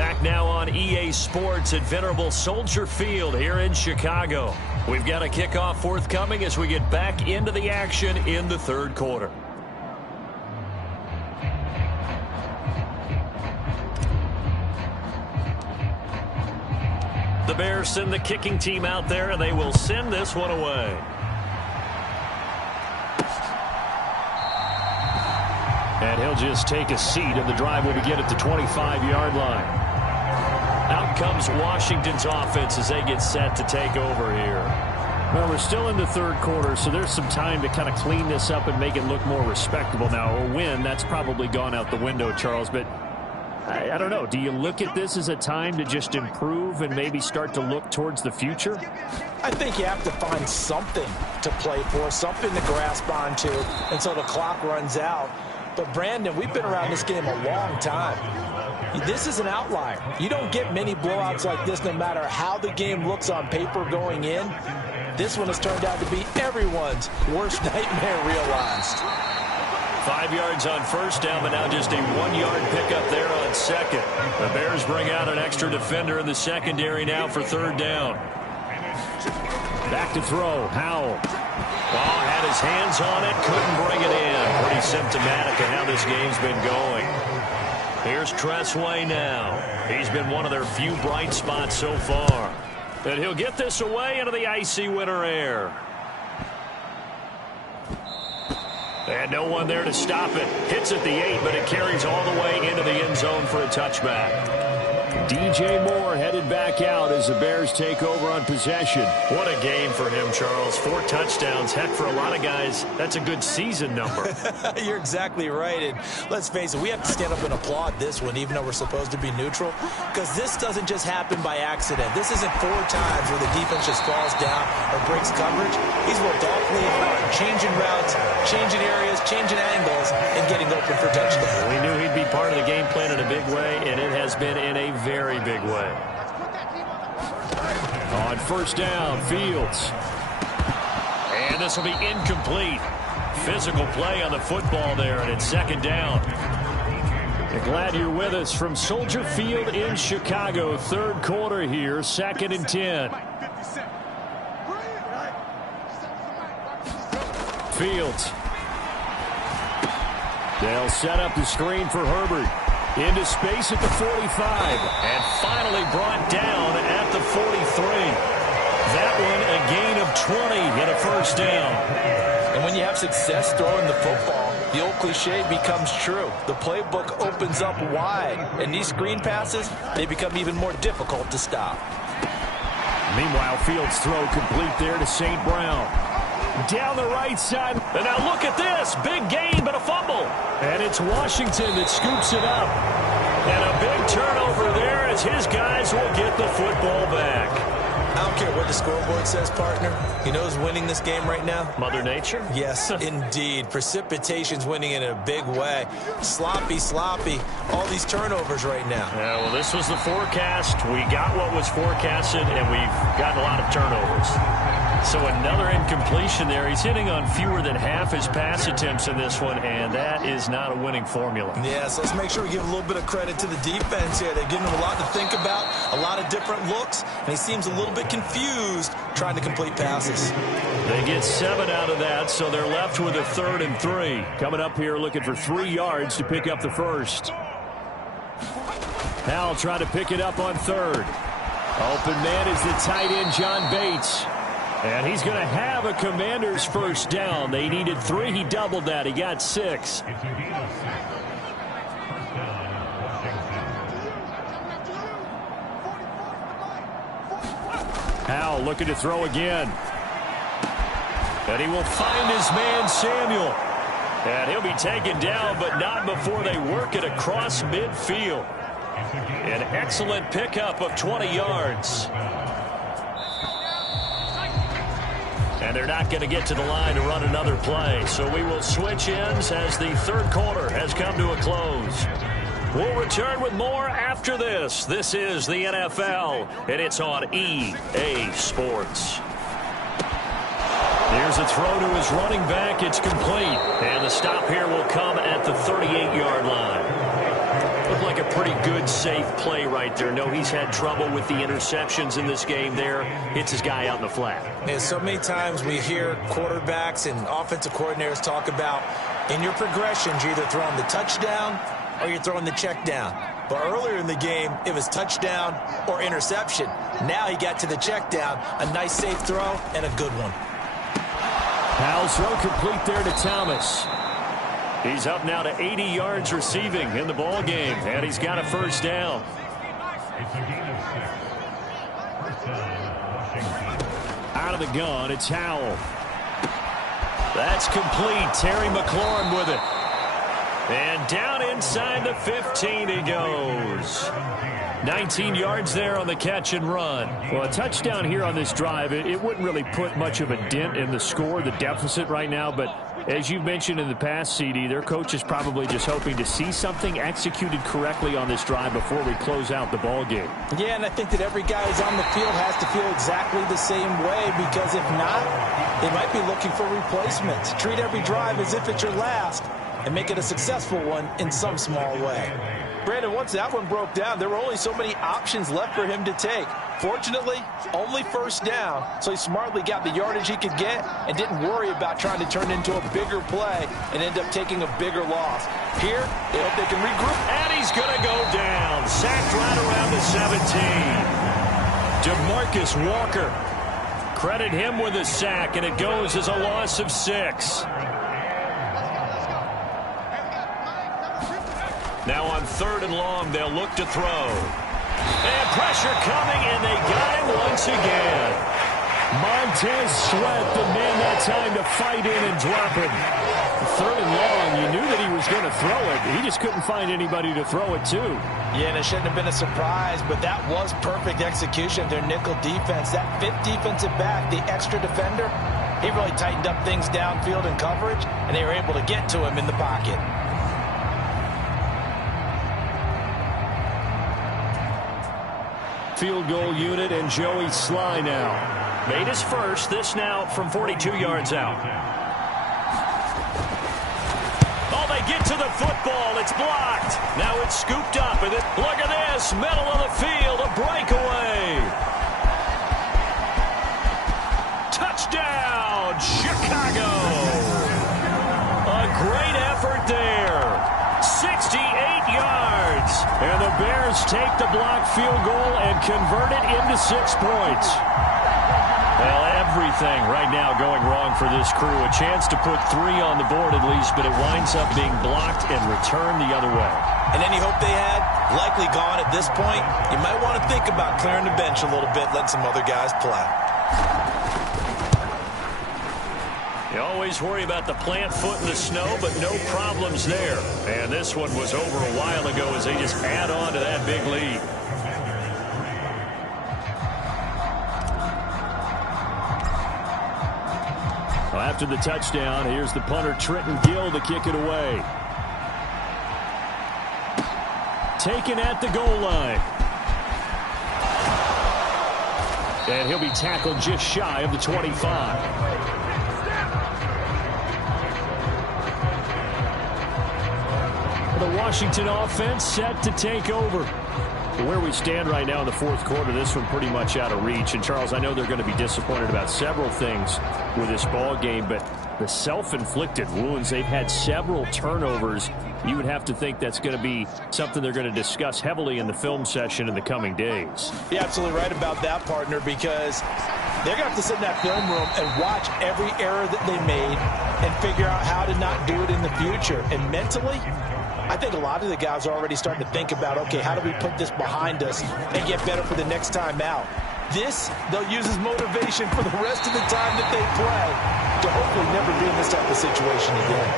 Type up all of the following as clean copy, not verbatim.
Back now on EA Sports at Venerable Soldier Field here in Chicago. We've got a kickoff forthcoming as we get back into the action in the third quarter. The Bears send the kicking team out there, and they will send this one away. And he'll just take a seat, and the drive will begin at the 25-yard line. Out comes Washington's offense as they get set to take over here. Well, we're still in the third quarter, so there's some time to kind of clean this up and make it look more respectable. Now, a win, that's probably gone out the window, Charles, but I don't know. Do you look at this as a time to just improve and maybe start to look towards the future? I think you have to find something to play for, something to grasp onto until the clock runs out. But, Brandon, we've been around this game a long time. This is an outlier. You don't get many blowouts like this no matter how the game looks on paper going in. This one has turned out to be everyone's worst nightmare realized. 5 yards on first down, but now just a 1-yard pickup there on second. The Bears bring out an extra defender in the secondary now for third down. Back to throw. Howell. Ball had his hands on it, couldn't bring it in. Pretty symptomatic of how this game's been going. Here's Tressway now. He's been one of their few bright spots so far. And he'll get this away into the icy winter air. And no one there to stop it. Hits at the 8, but it carries all the way into the end zone for a touchback. DJ Moore headed back out as the Bears take over on possession. What a game for him, Charles. 4 touchdowns. Heck, for a lot of guys, that's a good season number. You're exactly right. And let's face it, we have to stand up and applaud this one, even though we're supposed to be neutral, because this doesn't just happen by accident. This isn't 4 times where the defense just falls down or breaks coverage. He's worked awfully hard, changing routes, changing areas, changing angles, and getting open for touchdowns. We knew he'd be part of the game plan in a big way, and it has been in a very big way. On first down, Fields. And this will be incomplete. Physical play on the football there, and it's second down. We're glad you're with us from Soldier Field in Chicago. Third quarter here, 2nd and 10. Fields. They'll set up the screen for Herbert. Into space at the 45. And finally brought down at the 43. That one a gain of 20 and a first down. And when you have success throwing the football, the old cliche becomes true. The playbook opens up wide. And these screen passes, they become even more difficult to stop. Meanwhile, Fields' throw complete there to St. Brown. Down the right side. And now look at this. Big gain, but a fumble. And it's Washington that scoops it up. And a big turnover there as his guys will get the football back. I don't care what the scoreboard says, partner. You know who's winning this game right now? Mother Nature? Yes, indeed. Precipitation's winning in a big way. Sloppy. All these turnovers right now. Yeah, well, this was the forecast. We got what was forecasted, and we've gotten a lot of turnovers. So another incompletion there. He's hitting on fewer than half his pass attempts in this one, and that is not a winning formula. Yeah, so let's make sure we give a little bit of credit to the defense here. They're giving him a lot to think about, a lot of different looks, and he seems a little bit confused trying to complete passes. They get 7 out of that, so they're left with a 3rd and 3. Coming up here looking for 3 yards to pick up the first. Howell trying to pick it up on 3rd. Open man is the tight end, John Bates. And he's going to have a Commander's first down. They needed 3. He doubled that. He got 6. Howell looking to throw again. And he will find his man, Samuel. And he'll be taken down, but not before they work it across midfield. An excellent pickup of 20 yards. And they're not going to get to the line to run another play. So we will switch ends as the third quarter has come to a close. We'll return with more after this. This is the NFL, and it's on EA Sports. Here's a throw to his running back. It's complete. And the stop here will come at the 38-yard line. Looked like a pretty good, safe play right there. No, he's had trouble with the interceptions in this game there. Hits his guy out in the flat. And so many times we hear quarterbacks and offensive coordinators talk about in your progressions, you're either throwing the touchdown or you're throwing the check down. But earlier in the game, it was touchdown or interception. Now he got to the check down, a nice safe throw, and a good one. Powell's throw complete there to Thomas. He's up now to 80 yards receiving in the ball game, and he's got a first down. Out of the gun, it's Howell. That's complete. Terry McLaurin with it. And down inside the 15 he goes. 19 yards there on the catch and run. Well, a touchdown here on this drive, it wouldn't really put much of a dent in the score, the deficit right now, but as you've mentioned in the past, CD, their coach is probably just hoping to see something executed correctly on this drive before we close out the ball game. Yeah, and I think that every guy who's on the field has to feel exactly the same way, because if not, they might be looking for replacements. Treat every drive as if it's your last and make it a successful one in some small way. Brandon, once that one broke down, there were only so many options left for him to take. Fortunately, only first down, so he smartly got the yardage he could get and didn't worry about trying to turn into a bigger play and end up taking a bigger loss. Here, they hope they can regroup. And he's going to go down. Sacked right around the 17. DeMarcus Walker. Credit him with a sack, and it goes as a loss of 6. Now on 3rd and long, they'll look to throw. And pressure coming, and they got him once again. Montez Sweat, the man that time to fight in and drop him. 3rd and long, you knew that he was going to throw it. He just couldn't find anybody to throw it to. Yeah, and it shouldn't have been a surprise, but that was perfect execution of their nickel defense. That 5th defensive back, the extra defender, he really tightened up things downfield in coverage, and they were able to get to him in the pocket. Field goal unit and Joey Sly now. Made his first. This now from 42 yards out. Oh, they get to the football. It's blocked. Now it's scooped up. And look at this. Middle of the field. A breakaway. Touchdown, Chicago. A great effort there. 68 yards. And the Bears take the blocked field goal and convert it into 6 points. Well, everything right now going wrong for this crew. A chance to put 3 on the board at least, but it winds up being blocked and returned the other way. And any hope they had, likely gone at this point. You might want to think about clearing the bench a little bit, letting some other guys play. You always worry about the plant foot in the snow, but no problems there. And this one was over a while ago as they just add on to that big lead. Well, after the touchdown, here's the punter Trenton Gill to kick it away. Taken at the goal line. And he'll be tackled just shy of the 25. The Washington offense set to take over. Where we stand right now in the 4th quarter, this one pretty much out of reach. And, Charles, I know they're going to be disappointed about several things with this ball game, but the self-inflicted wounds, they've had several turnovers. You would have to think that's going to be something they're going to discuss heavily in the film session in the coming days. You're absolutely right about that, partner, because they're going to have to sit in that film room and watch every error that they made and figure out how to not do it in the future. And mentally, I think a lot of the guys are already starting to think about, okay, how do we put this behind us and get better for the next time out? This, they'll use as motivation for the rest of the time that they play to hopefully never be in this type of situation again.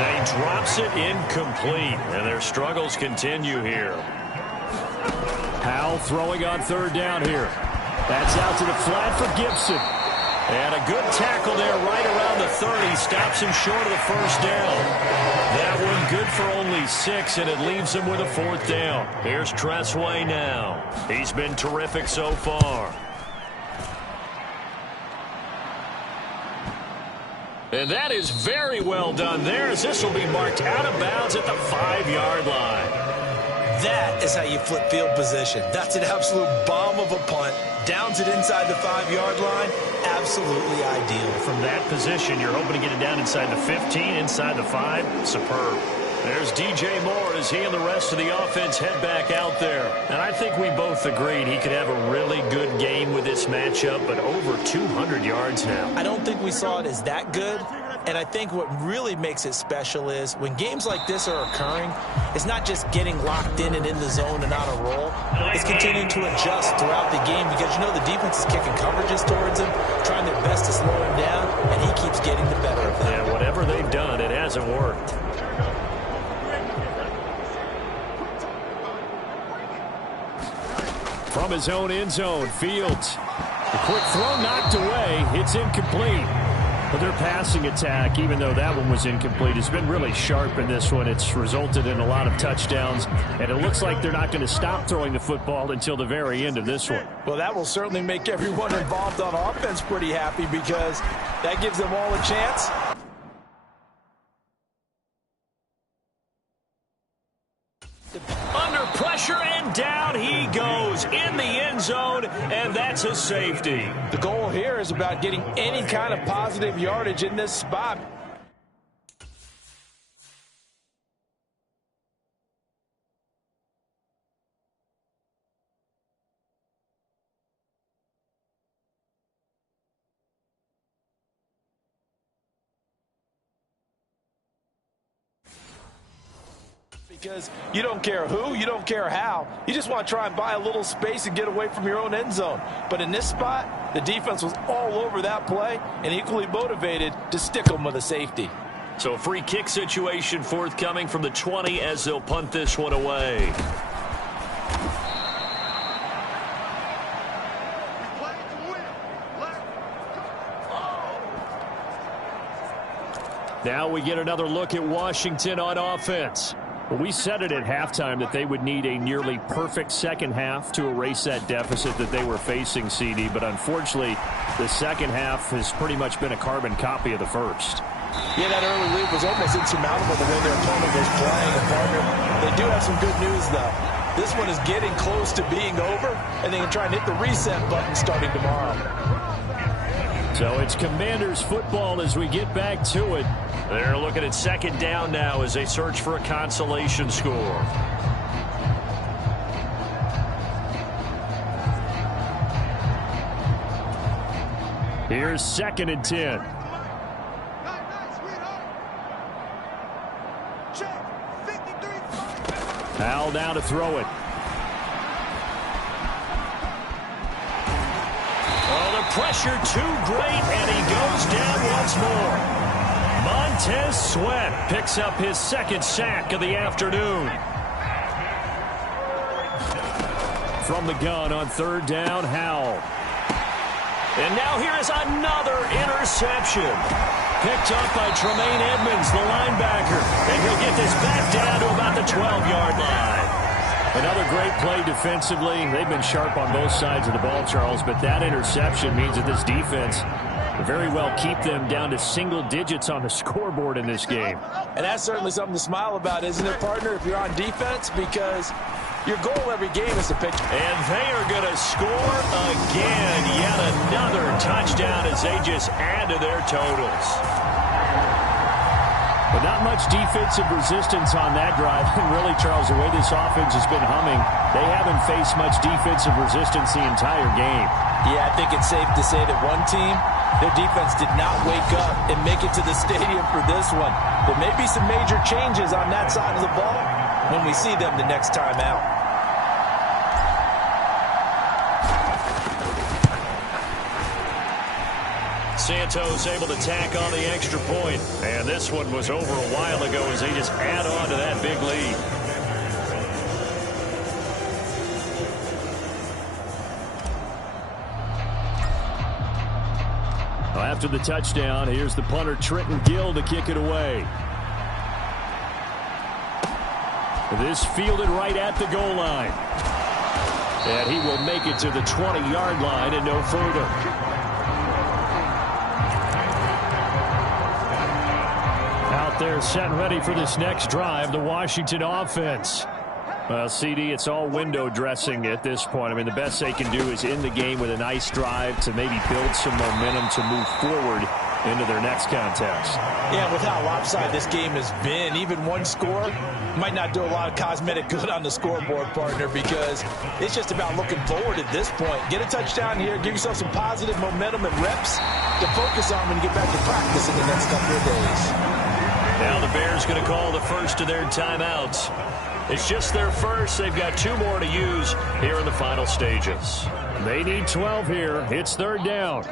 And he drops it incomplete, and their struggles continue here. Howell throwing on 3rd down here. That's out to the flat for Gibson. And a good tackle there right around the 30. Stops him short of the first down. That one good for only 6, and it leaves him with a 4th down. Here's Tressway now. He's been terrific so far. And that is very well done there, as this will be marked out of bounds at the 5-yard line. That is how you flip field position. That's an absolute bomb of a punt. Downs it inside the 5-yard line. Absolutely ideal. From that position, you're hoping to get it down inside the 15, inside the 5. Superb. There's DJ Moore as he and the rest of the offense head back out there. And I think we both agreed he could have a really good game with this matchup, but over 200 yards now. I don't think we saw it as that good. And I think what really makes it special is when games like this are occurring, it's not just getting locked in and in the zone and on a roll. It's continuing to adjust throughout the game because, you know, the defense is kicking coverages towards him, trying their best to slow him down, and he keeps getting the better of them. Yeah, whatever they've done, it hasn't worked. From his own end zone, Fields. The quick throw knocked away. It's incomplete. But their passing attack, even though that one was incomplete, has been really sharp in this one. It's resulted in a lot of touchdowns, and it looks like they're not going to stop throwing the football until the very end of this one. Well, that will certainly make everyone involved on offense pretty happy because that gives them all a chance. Under pressure, and down he goes in the end zone, and that's a safety. The goal here is about getting any kind of positive yardage in this spot. Because you don't care who, you don't care how. You just want to try and buy a little space and get away from your own end zone. But in this spot, the defense was all over that play and equally motivated to stick them with a safety. So a free kick situation forthcoming from the 20 as they'll punt this one away. Now we get another look at Washington on offense. Well, we said it at halftime that they would need a nearly perfect second half to erase that deficit that they were facing, CD. But unfortunately, the second half has pretty much been a carbon copy of the first. Yeah, that early lead was almost insurmountable the way their opponent was playing. And partner, they do have some good news, though. This one is getting close to being over, and they can try and hit the reset button starting tomorrow. So it's Commanders football as we get back to it. They're looking at second down now as they search for a consolation score. Here's 2nd and 10. Howell now to throw it. Oh, the pressure too great, and he goes down once more. Montez Sweat picks up his second sack of the afternoon. From the gun on 3rd down, Howell. And now here is another interception. Picked up by Tremaine Edmonds, the linebacker. And he'll get this back down to about the 12-yard line. Another great play defensively. They've been sharp on both sides of the ball, Charles, but that interception means that this defense very well keep them down to single digits on the scoreboard in this game. And that's certainly something to smile about, isn't it, partner, if you're on defense? Because your goal every game is to pick. And they are going to score again. Yet another touchdown as they just add to their totals. But not much defensive resistance on that drive. And really, Charles, the way this offense has been humming, they haven't faced much defensive resistance the entire game. Yeah, I think it's safe to say that one team, their defense did not wake up and make it to the stadium for this one. There may be some major changes on that side of the ball when we see them the next time out. Santos able to tack on the extra point. And this one was over a while ago as they just add on to that big lead. After the touchdown, here's the punter Trenton Gill to kick it away. This fielded right at the goal line. And he will make it to the 20-yard line and no further. Out there set and ready for this next drive, the Washington offense. Well, CD, it's all window dressing at this point. I mean, the best they can do is end the game with a nice drive to maybe build some momentum to move forward into their next contest. Yeah, with how lopsided this game has been, even one score might not do a lot of cosmetic good on the scoreboard, partner, because it's just about looking forward at this point. Get a touchdown here, give yourself some positive momentum and reps to focus on when you get back to practice in the next couple of days. Now the Bears going to call the first of their timeouts. It's just their first. They've got 2 more to use here in the final stages. They need 12 here. It's 3rd down.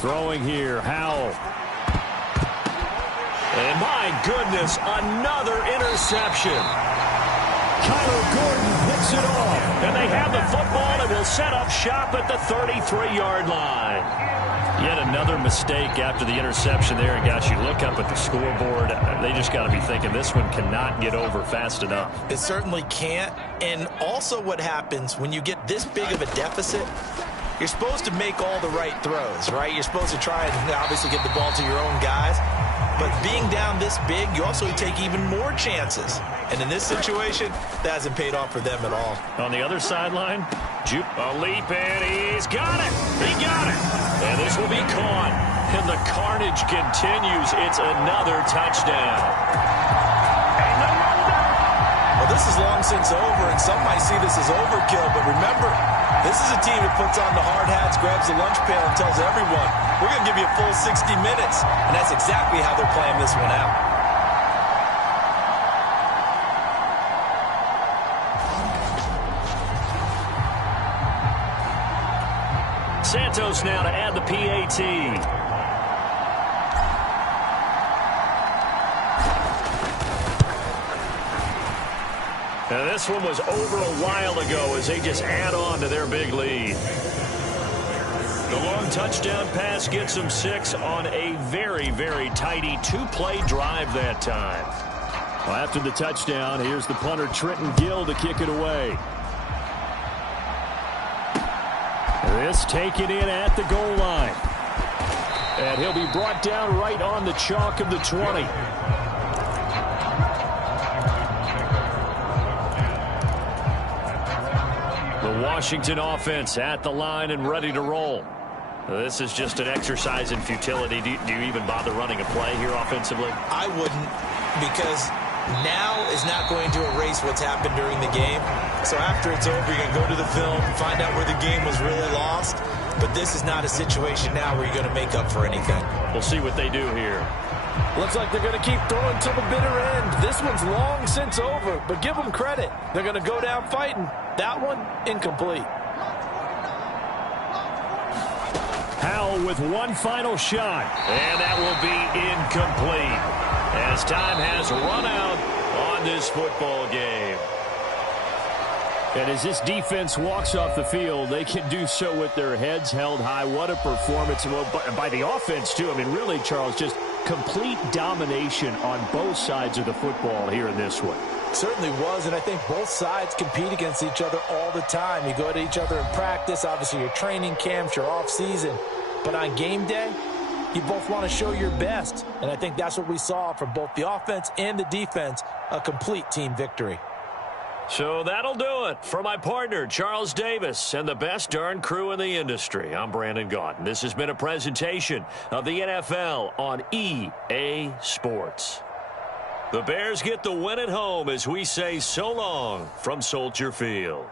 Throwing here, Howell. And my goodness, another interception. Kyler Gordon picks it off. And they have the football and will set up shop at the 33-yard line. Yet another mistake after the interception there. And, guys, you look up at the scoreboard, they just got to be thinking this one cannot get over fast enough. It certainly can't. And also what happens when you get this big of a deficit, you're supposed to make all the right throws, right? You're supposed to try and obviously get the ball to your own guys. But being down this big, you also take even more chances. And in this situation, that hasn't paid off for them at all. On the other sideline, a leap, and he's got it. He got it. And this will be caught. And the carnage continues. It's another touchdown. Well, this is long since over, and some might see this as overkill. But remember, this is a team that puts on the hard hats, grabs the lunch pail, and tells everyone, we're going to give you a full 60 minutes. And that's exactly how they're playing this one out. Santos now to add the PAT. Now this one was over a while ago as they just add on to their big lead. The long touchdown pass gets them 6 on a very, very tidy 2-play drive that time. Well, after the touchdown, here's the punter Trenton Gill to kick it away. This taken in at the goal line. And he'll be brought down right on the chalk of the 20. The Washington offense at the line and ready to roll. This is just an exercise in futility. Do you even bother running a play here offensively? I wouldn't, because now is not going to erase what's happened during the game. So after it's over, you're going to go to the film, find out where the game was really lost. But this is not a situation now where you're going to make up for anything. We'll see what they do here. Looks like they're going to keep throwing till the bitter end. This one's long since over, but give them credit. They're going to go down fighting. That one, incomplete. Howell with one final shot. And that will be incomplete as time has run out on this football game. And as this defense walks off the field, they can do so with their heads held high. What a performance by the offense, too. I mean, really, Charles, just complete domination on both sides of the football here in this one. Certainly was, and I think both sides compete against each other all the time. You go to each other in practice, obviously your training camps, your off-season. But on game day, you both want to show your best. And I think that's what we saw from both the offense and the defense, a complete team victory. So that'll do it for my partner, Charles Davis, and the best darn crew in the industry. I'm Brandon Gaudin. This has been a presentation of the NFL on EA Sports. The Bears get the win at home as we say so long from Soldier Field.